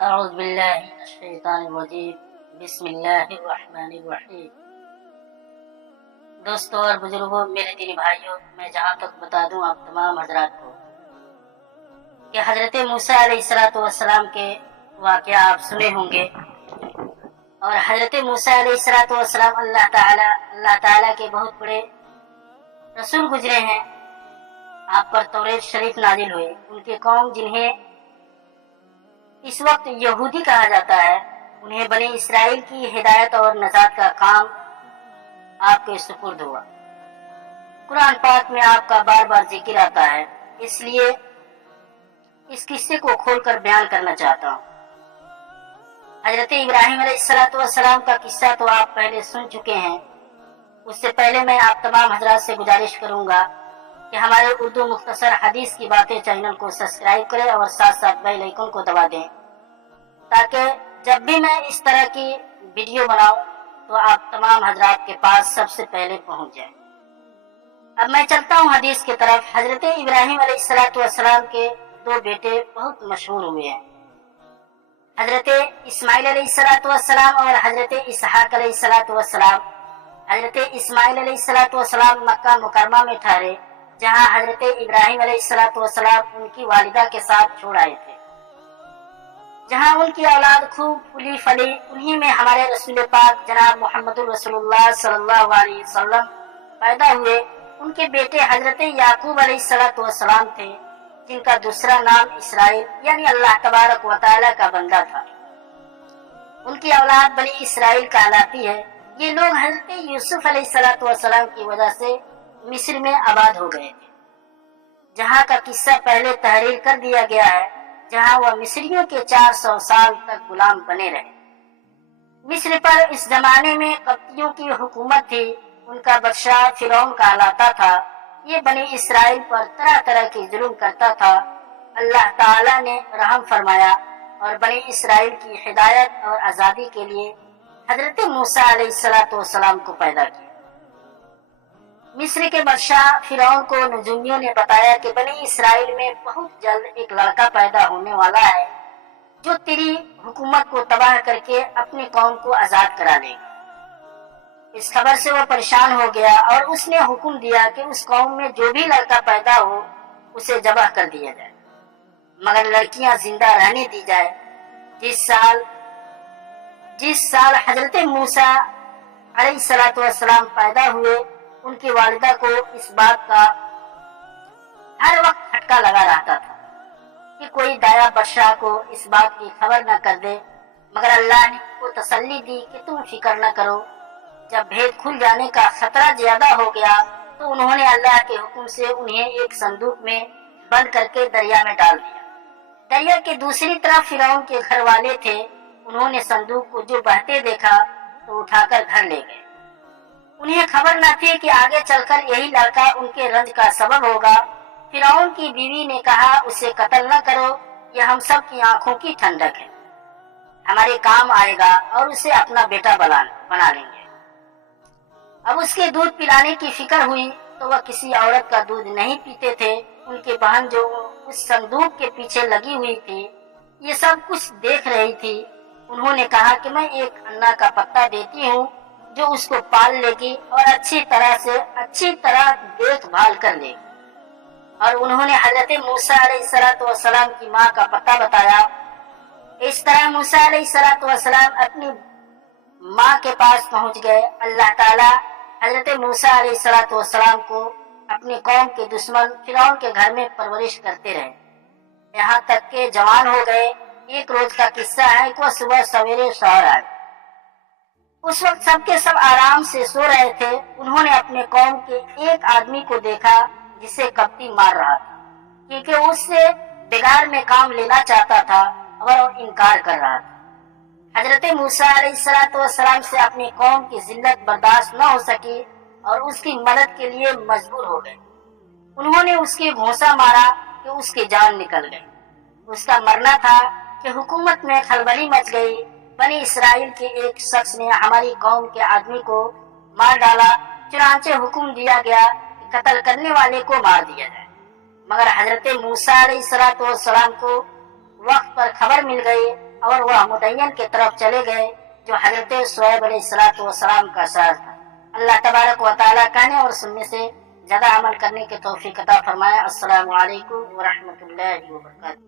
اعوذ باللہ من الشیطان الرجیم بسم اللہ الرحمن الرحیم۔ دوستوں اور بزرگوں، میرے دینی بھائیوں، میں جہاں تک بتا دوں آپ تمام حضرات کو کہ حضرت موسیٰ علیہ السلام کے واقعہ آپ سنے ہوں گے، اور حضرت موسیٰ علیہ السلام اللہ تعالیٰ کے بہت بڑے رسول گزرے ہیں۔ آپ پر توریت شریف نازل ہوئے۔ ان کے قوم جنہیں اس وقت یہودی کہا جاتا ہے، انہیں بنی اسرائیل کی ہدایت اور نجات کا کام آپ کے سپرد ہوا۔ قرآن پاک میں آپ کا بار بار ذکر آتا ہے، اس لیے اس قصے کو کھول کر بیان کرنا چاہتا ہوں۔ حضرت ابراہیم علیہ السلام کا قصہ تو آپ پہلے سن چکے ہیں۔ اس سے پہلے میں آپ تمام حضرات سے گزارش کروں گا کہ ہمارے اردو مختصر حدیث کی باتیں چینل کو سبسکرائب کریں اور ساتھ ساتھ بیل آئیکن کو دبا دیں، تاکہ جب بھی میں اس طرح کی ویڈیو بناؤں تو آپ تمام حضرات کے پاس سب سے پہلے پہنچ جائیں۔ اب میں چلتا ہوں حدیث کی طرف۔ حضرت ابراہیم علیہ السلام کے دو بیٹے بہت مشہور ہوئے ہیں، حضرت اسماعیل علیہ السلام اور حضرت اسحاق علیہ السلام۔ حضرت اسماعیل علیہ السلام مکہ مکرمہ میں ٹھہرے، جہاں حضرت ابراہیم علیہ السلام ان کی والدہ کے ساتھ چھوڑ آئے تھے، جہاں ان کی اولاد خوب پلی پھلی۔ انہی میں ہمارے رسول پاک جناب محمد رسول اللہ صلی اللہ علیہ وسلم پیدا ہوئے۔ ان کے بیٹے حضرت یعقوب علیہ السلام تھے، جن کا دوسرا نام اسرائیل یعنی اللہ تبارک و تعالیٰ کا بندہ تھا۔ ان کی اولاد بنی اسرائیل کہلاتی ہے۔ یہ لوگ حضرت یوسف علیہ السلام کی وجہ سے مصر میں آباد ہو گئے تھے، جہاں کا قصہ پہلے تحریر کر دیا گیا ہے، جہاں وہ مصریوں کے 400 سال تک غلام بنے رہے۔ مصر پر اس زمانے میں قبطیوں کی حکومت تھی۔ ان کا بادشاہ فرعون کہلاتا تھا۔ یہ بنی اسرائیل پر طرح طرح کی ظلم کرتا تھا۔ اللہ تعالیٰ نے رحم فرمایا اور بنی اسرائیل کی ہدایت اور آزادی کے لیے حضرت موسیٰ علیہ السلام کو پیدا کیا۔ مصر کے بادشاہ فرعون کو نجومیوں نے بتایا کہ بنی اسرائیل میں بہت جلد ایک لڑکا پیدا ہونے والا ہے جو تیری حکومت کو تباہ کر کے اپنی قوم کو آزاد کرا دے گا۔ اس خبر سے وہ پریشان ہو گیا اور اس نے حکم دیا کہ اس قوم میں جو بھی لڑکا پیدا ہو اسے ذبح کر دیا جائے، مگر لڑکیاں زندہ رہنے دی جائے۔ جس سال حضرت موسیٰ علیہ السلام پیدا ہوئے، ان کی والدہ کو اس بات کا ہر وقت کھٹکا لگا رہتا تھا کہ کوئی دایا بادشاہ کو اس بات کی خبر نہ کر دے، مگر اللہ نے ان کو تسلی دی کہ تم فکر نہ کرو۔ جب بھید کھل جانے کا خطرہ زیادہ ہو گیا تو انہوں نے اللہ کے حکم سے انہیں ایک صندوق میں بند کر کے دریا میں ڈال دیا۔ دریا کے دوسری طرف فرعون کے گھر والے تھے۔ انہوں نے صندوق کو جو بہتے دیکھا تو اٹھا کر گھر لے گئے۔ انہیں خبر نہ تھی کہ آگے چل کر یہی لڑکا ان کے رنج کا سبب ہوگا۔ فرعون کی بیوی نے کہا، اسے قتل نہ کرو، یہ ہم سب کی آنکھوں کی ٹھنڈک ہے، ہمارے کام آئے گا اور اسے اپنا بیٹا بنا لیں گے۔ اب اس کے دودھ پلانے کی فکر ہوئی تو وہ کسی عورت کا دودھ نہیں پیتے تھے۔ ان کی بہن جو اس صندوق کے پیچھے لگی ہوئی تھی یہ سب کچھ دیکھ رہی تھی۔ انہوں نے کہا کہ میں ایک انا کا پتا دیتی ہوں جو اس کو پال لے گی اور اچھی طرح دیکھ بھال کر لے گی۔ اور انہوں نے حضرت موسیٰ علیہ السلام کی ماں کا پتہ بتایا۔ اس طرح موسیٰ علیہ السلام اپنی ماں کے پاس پہنچ گئے۔ اللہ تعالیٰ حضرت موسیٰ علیہ السلام کو اپنی قوم کے دشمن فرعون کے گھر میں پرورش کرتے رہے، یہاں تک کہ جوان ہو گئے۔ ایک روز کا قصہ ہے کہ وہ صبح سویرے شہر آئے۔ اس وقت سب کے سب آرام سے سو رہے تھے۔ انہوں نے اپنے قوم کے ایک آدمی کو دیکھا جسے قبطی مار رہا تھا، کیونکہ اس سے بگاڑ میں کام لینا چاہتا تھا اور وہ انکار کر رہا تھا۔ حضرت موسیٰ علیہ السلام سے اپنی قوم کی ذلت برداشت نہ ہو سکی اور اس کی مدد کے لیے مجبور ہو گئے۔ انہوں نے اس کی گھونسا مارا کہ اس کی جان نکل گئی۔ اس کا مرنا تھا کہ حکومت میں کھلبلی مچ گئی۔ بنی اسرائیل کے ایک شخص نے ہماری قوم کے آدمی کو مار ڈالا، چنانچہ حکم دیا گیا کہ قتل کرنے والے کو مار دیا جائے، مگر حضرت موسیٰ علیہ السلام کو وقت پر خبر مل گئی اور وہ مدین کی طرف چلے گئے جو حضرت شعیب علیہ السلام کا شہر تھا۔ اللہ تبارک و تعالیٰ کہنے اور سننے سے زیادہ عمل کرنے کی توفیق عطا فرمائے۔ السلام علیکم ورحمۃ اللہ وبرکاتہ۔